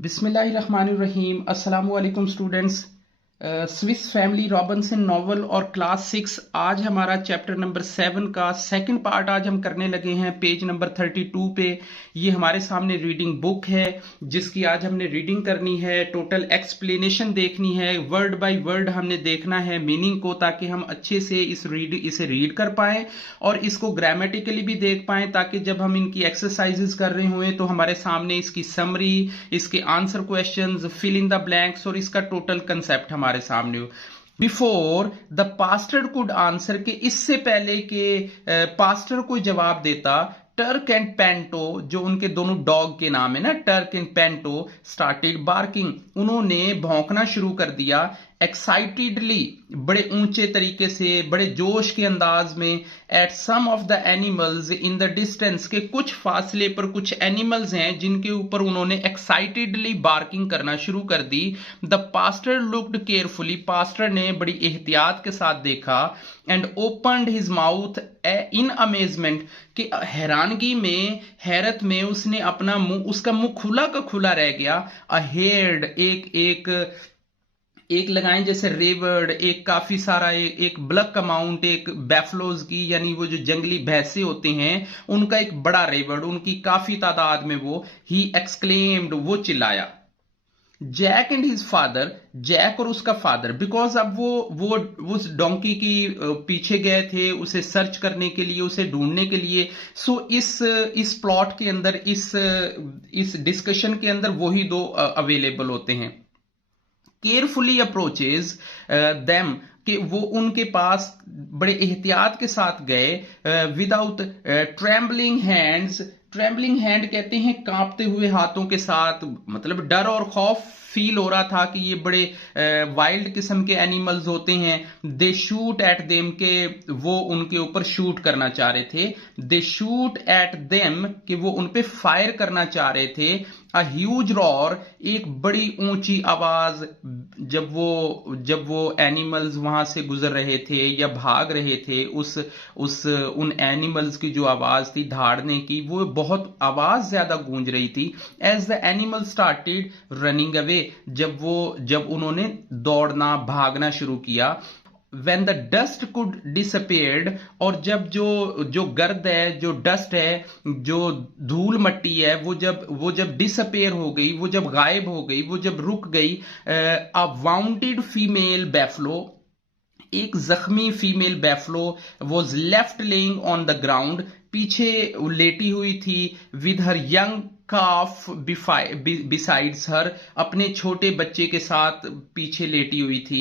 बिस्मिल्लाहिर्रहमानिर्रहीम। अस्सलामु अलैकुम students. Swiss family Robinson novel और क्लास 6 आज हमारा चैप्टर नंबर 7 का सेकंड पार्ट आज हम करने लगे हैं पेज नंबर 32 पे। ये हमारे सामने रीडिंग बुक है जिसकी आज हमने रीडिंग करनी है, टोटल एक्सप्लेनेशन देखनी है, वर्ड बाय वर्ड हमने देखना है मीनिंग को, ताकि हम अच्छे से इसे रीड कर पाएं और इसको ग्रामेटिकली भी देख पाएं, ताकि जब हम इनकी एक्सरसाइजेस कर रहे हुए तो हमारे सामने इसकी समरी, इसके answer questions, fill in the blanks और इसका टोटल कंसेप्ट हमारे सामने हो। Before the pastor could answer, के इससे पहले के पास्टर को जवाब देता, टर्क एंड पेंटो, जो उनके दोनों डॉग के नाम है ना, टर्क एंड पेंटो, स्टार्टेड बार्किंग, उन्होंने भौंकना शुरू कर दिया। एक्साइटेडली, बड़े ऊंचे तरीके से, बड़े जोश के अंदाज में। At some of the animals in the distance, के कुछ फासले पर कुछ एनिमल्स हैं जिनके ऊपर उन्होंने एक्साइटेडली बार्किंग करना शुरू कर दी। The pastor looked carefully, pastor ने बड़ी एहतियात के साथ देखा। And opened his mouth in amazement, कि हैरानगी में, हैरत में उसने अपना मुंह, उसका मुंह खुला का खुला रह गया। अ हेर्ड, एक लगाएं जैसे रेवर्ड, एक काफी सारा, एक ब्लक अमाउंट, एक बैफलोज की, यानी वो जो जंगली भैंसे होते हैं उनका एक बड़ा रेवर्ड, उनकी काफी तादाद में वो। ही एक्सक्लेम्ड, वो चिल्लाया। Jack and his father, Jack और उसका फादर, बिकॉज अब वो उस डोंकी की पीछे गए थे उसे सर्च करने के लिए, उसे ढूंढने के लिए। सो इस प्लॉट के अंदर, इस डिस्कशन के अंदर वही दो अवेलेबल होते हैं। केयरफुली अप्रोचेज देम, कि वो उनके पास बड़े एहतियात के साथ गए। Without trembling hands, trembling hand कहते हैं कांपते हुए हाथों के साथ, मतलब डर और खौफ फील हो रहा था कि ये बड़े वाइल्ड किस्म के एनिमल्स होते हैं। दे शूट एट देम, के वो उनके ऊपर शूट करना चाह रहे थे। दे शूट एट देम, कि वो उन पे फायर करना चाह रहे थे। अ ह्यूज रॉर, एक बड़ी ऊंची आवाज, जब वो एनिमल्स वहां से गुजर रहे थे या भाग रहे थे, उन एनिमल्स की जो आवाज थी दहाड़ने की, वो बहुत आवाज ज्यादा गूंज रही थी। As the animal started running away, जब उन्होंने दौड़ना, भागना शुरू किया। When the dust could disappeared, और जब जो गर्द है, जो डस्ट है, जो धूल मट्टी है, वो जब डिसअपेयर हो गई, वो जब गायब हो गई, वो जब रुक गई। अ वाउंडेड फीमेल बैफलो, एक जख्मी female buffalo, was left lying on the ground, पीछे लेटी हुई थी। With her young calf besides her, अपने छोटे बच्चे के साथ पीछे लेटी हुई थी।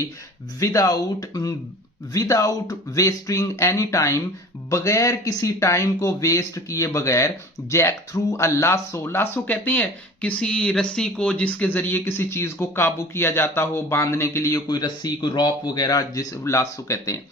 विदाउट वेस्टिंग एनी टाइम, बगैर किसी टाइम को वेस्ट किए बगैर। Jack threw a lasso, lasso कहते हैं किसी रस्सी को जिसके जरिए किसी चीज को काबू किया जाता हो, बांधने के लिए कोई रस्सी, कोई रॉप वगैरह, जिस लासो कहते हैं।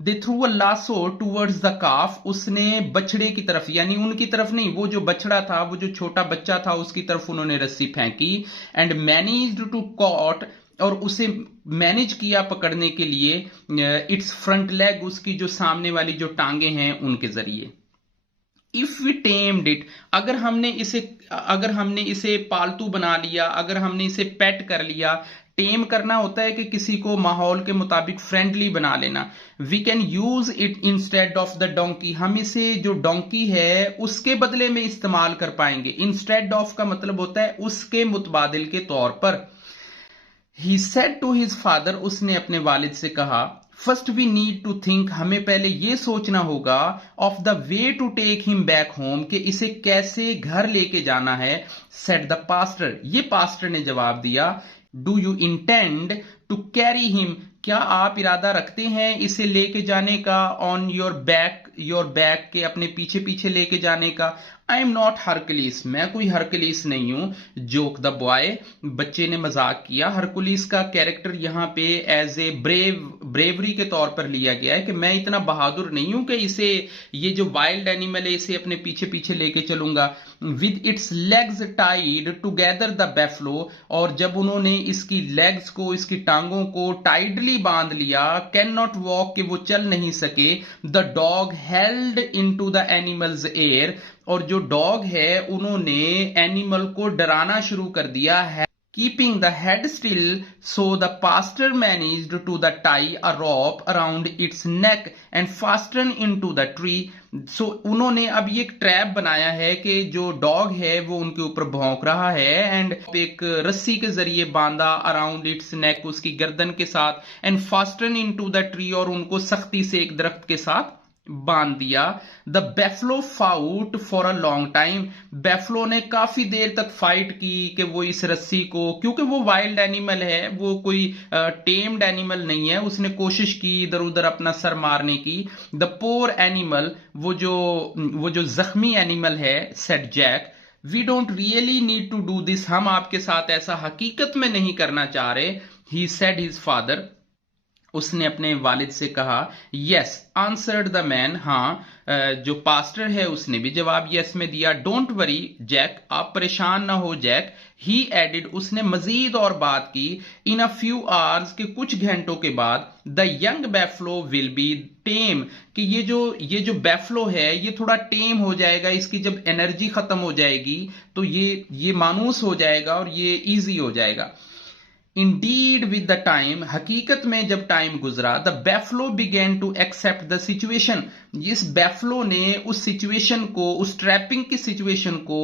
They threw a lasso towards the calf, उसने बछड़े की तरफ, यानी उनकी तरफ नहीं, वो जो बछड़ा था, वो जो छोटा बच्चा था, उसकी तरफ उन्होंने रस्सी फेंकी। एंड मैनेज्ड टू कॉट, और उसे मैनेज किया पकड़ने के लिए। इट्स फ्रंट लेग, उसकी जो सामने वाली जो टांगे हैं उनके जरिए। इफ वी टेम्ड इट, अगर हमने इसे पालतू बना लिया, अगर हमने इसे पेट कर लिया। टेम करना होता है कि किसी को माहौल के मुताबिक फ्रेंडली बना लेना। We can use it instead of the donkey, हम इसे जो डोंकी है उसके बदले में इस्तेमाल कर पाएंगे। इंस्टेड ऑफ का मतलब होता है उसके मुतबादिल के तौर पर। He said to his father, उसने अपने वालिद से कहा। First we need to think, हमें पहले यह सोचना होगा। Of the way to take him back home, कि इसे कैसे घर लेके जाना है। सेड द पास्टर, ये पास्टर ने जवाब दिया। Do you intend to carry him, क्या आप इरादा रखते हैं इसे लेके जाने का। ऑन योर बैक, के अपने पीछे पीछे लेके जाने का। आई एम नॉट हरकुलिस, मैं कोई हरकुलिस नहीं हूं। जोक द बॉय, बच्चे ने मजाक किया। हरकुलिस का कैरेक्टर यहां पे एज ए ब्रेवरी के तौर पर लिया गया है, कि मैं इतना बहादुर नहीं हूं कि ये जो वाइल्ड एनिमल है इसे अपने पीछे पीछे लेके चलूंगा। With its legs tied together the buffalo, और जब उन्होंने इसकी लेग्स को, इसकी टांगों को टाइडली बांध लिया। कैन नॉट वॉक, कि वो चल नहीं सके। The dog held in to the animal's ear, और जो डॉग है उन्होंने एनिमल को डराना शुरू कर दिया है। Keeping the head still, so the pastor managed to tie a rope around its neck and fasten into the tree. So उन्होंने अब ये एक ट्रैप बनाया है कि जो डॉग है वो उनके ऊपर भौंक रहा है एंड एक रस्सी के जरिए बांधा अराउंड इट्स नेक, उसकी गर्दन के साथ, and fasten into the tree, और उनको सख्ती से एक दरख्त के साथ बांध दिया। The buffalo fought for a long time, buffalo ने काफी देर तक फाइट की कि वो इस रस्सी को, क्योंकि वो वाइल्ड एनिमल है, वो कोई टेम्ड एनिमल नहीं है, उसने कोशिश की इधर उधर अपना सर मारने की। द पोर एनिमल, वो जो जख्मी एनिमल है, said Jack, we don't really need to do this, हम आपके साथ ऐसा हकीकत में नहीं करना चाह रहे। ही सेड हिज फादर, उसने अपने वालिद से कहा। यस आंसर्ड द मैन, हाँ जो पास्टर है उसने भी जवाब यस में दिया। डोंट वरी जैक, आप परेशान ना हो जैक। ही एडिड, उसने मजीद और बात की, इन अ फ्यू आवर्स, के कुछ घंटों के बाद, the young बैफलो will B tech, कि ये जो बैफलो है ये थोड़ा टेम हो जाएगा, इसकी जब एनर्जी खत्म हो जाएगी तो ये मानूस हो जाएगा और ये इजी हो जाएगा। Indeed, with the time, हकीकत में जब टाइम गुजरा, the buffalo began to accept the situation. इस बैफलो ने उस सिचुएशन को, उस ट्रैपिंग की सिचुएशन को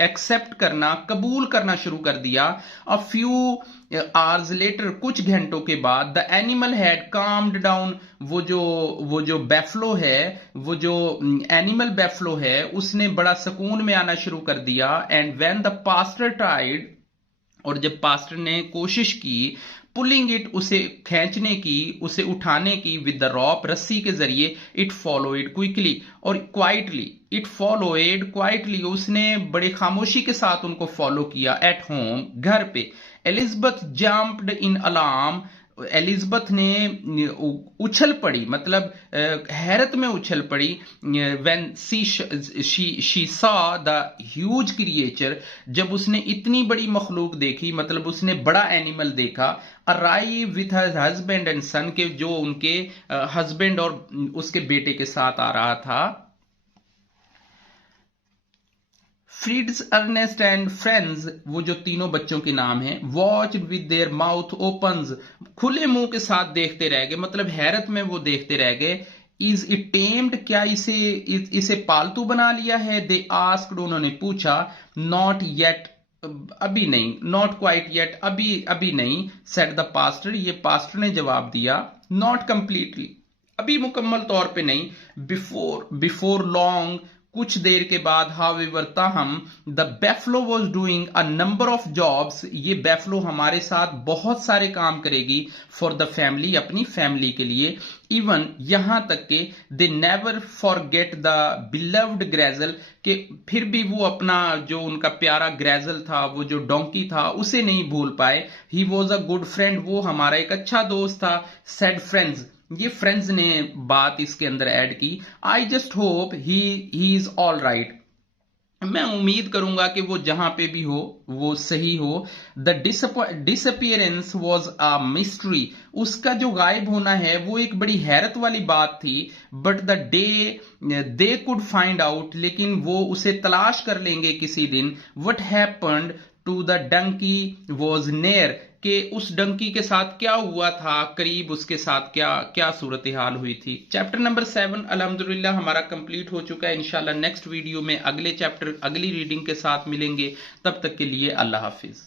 एक्सेप्ट करना, कबूल करना शुरू कर दिया। A few hours later, कुछ घंटों के बाद, the animal had calmed down. वो जो बैफलो है, वो जो एनिमल बैफलो है, उसने बड़ा सुकून में आना शुरू कर दिया। And when the pastor tried, और जब पास्टर ने कोशिश की, पुलिंग इट, उसे खींचने की, उसे उठाने की, विद द रॉप, रस्सी के जरिए, इट फॉलोइड क्विकली और क्वाइटली, इट फॉलोइड क्वाइटली, उसने बड़ी खामोशी के साथ उनको फॉलो किया। एट होम, घर पे। एलिजबेथ जंप्ड इन अलार्म, एलिजबेथ ने उछल पड़ी, मतलब हैरत में उछल पड़ी। When she saw the huge creature, जब उसने इतनी बड़ी मखलूक देखी, मतलब उसने बड़ा एनिमल देखा। Arrive with her husband and son, के जो उनके हस्बैंड और उसके बेटे के साथ आ रहा था। फ्रिड्स, अर्नेस्ट एंड फ्रेंड्स, वो जो तीनों बच्चों के नाम हैं, watch with their mouth opens, खुले मुंह के साथ देखते रह गए, मतलब हैरत में वो देखते रह गए। इज इट टेम्ड, क्या इसे पालतू बना लिया है? दे आस्क्ड, उन्होंने पूछा। नॉट येट, अभी नहीं। नॉट क्वाइट येट, अभी नहीं। सेड द पास्टर, ये पास्टर ने जवाब दिया। नॉट कंप्लीटली, अभी मुकम्मल तौर पे नहीं। बिफोर लॉन्ग, कुछ देर के बाद, हाउएवर, ताहम, the buffalo was doing a number of jobs, ये बैफलो हमारे साथ बहुत सारे काम करेगी। फॉर द फैमिली, अपनी फैमिली के लिए। इवन, यहां तक के, they never forget the beloved gazelle, के फिर भी वो अपना जो उनका प्यारा ग्रेजल था, वो जो डोंकी था, उसे नहीं भूल पाए। He was a good friend, वो हमारा एक अच्छा दोस्त था। सेड फ्रेंड्स, ये फ्रेंड्स ने बात इसके अंदर ऐड की। I just hope he is all right, मैं उम्मीद करूंगा कि वो जहां पे भी हो वो सही हो। The disappearance was a mystery, उसका जो गायब होना है वो एक बड़ी हैरत वाली बात थी। But the day they could find out, लेकिन वो उसे तलाश कर लेंगे किसी दिन। What happened to the donkey was never, कि उस डंकी के साथ क्या हुआ था, करीब उसके साथ क्या सूरत हाल हुई थी। चैप्टर नंबर 7 अल्हम्दुलिल्लाह हमारा कंप्लीट हो चुका है। इंशाल्लाह नेक्स्ट वीडियो में अगले चैप्टर, अगली रीडिंग के साथ मिलेंगे। तब तक के लिए अल्लाह हाफिज।